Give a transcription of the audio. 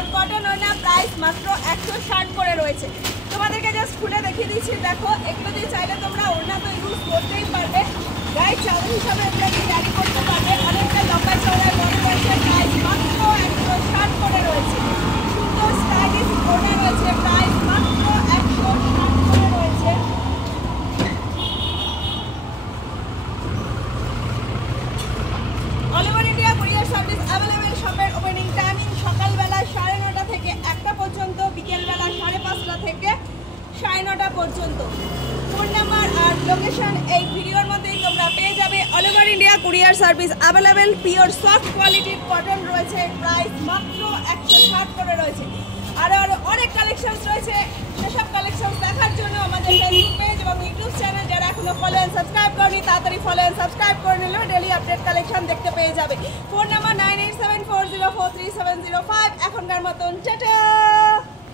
Pure cotton ওড়না, price মাত্র 160 করে রয়েছে। তোমাদেরকে জাস্ট খুলে দেখিয়ে দিচ্ছি, দেখো এগুলো দিয়ে চাইলে তোমরা ওড়না তো ইউজ করতেই পারবে, গায়ে চাদর হিসাবে এগুলোকে ক্যারি করতে পারবে। অনেকটা লম্বা চওড়ার মনে রয়েছে, প্রাইস মাত্র 160 করে রয়েছে। সুন্দর স্টাইলিশ ওড়না রয়েছে, প্রাইস মাত্র 160 করে রয়েছে। All over India courier service available. শপের ওপেনিং টাইমিং সকালবেলা 9:30 থেকে 1টা পর্যন্ত, বিকেলবেলা 5:30 থেকে 9:30 পর্যন্ত। ফোন নাম্বার আর লোকেশন এই ভিডিওর মধ্যেই তোমরা পেয়ে যাবে। All over India courier service available. Pure soft কোয়ালিটির কটন রয়েছে, প্রাইস মাত্র 160 করে রয়েছে। আরও অনেক কালেকশনস রয়েছে, সেসব কালেকশনস দেখার জন্য আমাদের ফেসবুক পেজ এবং ইউটিউব চ্যানেল যারা এখনো ফলো অ্যান্ড সাবস্ক্রাইব করনি তাড়াতাড়ি ফলো অ্যান্ড সাবস্ক্রাইব করে নিলে ডেলি আপডেট কালেকশন দেখতে পেয়ে যাবে। Phone number 9874043705। এখনকার মতন টাটা।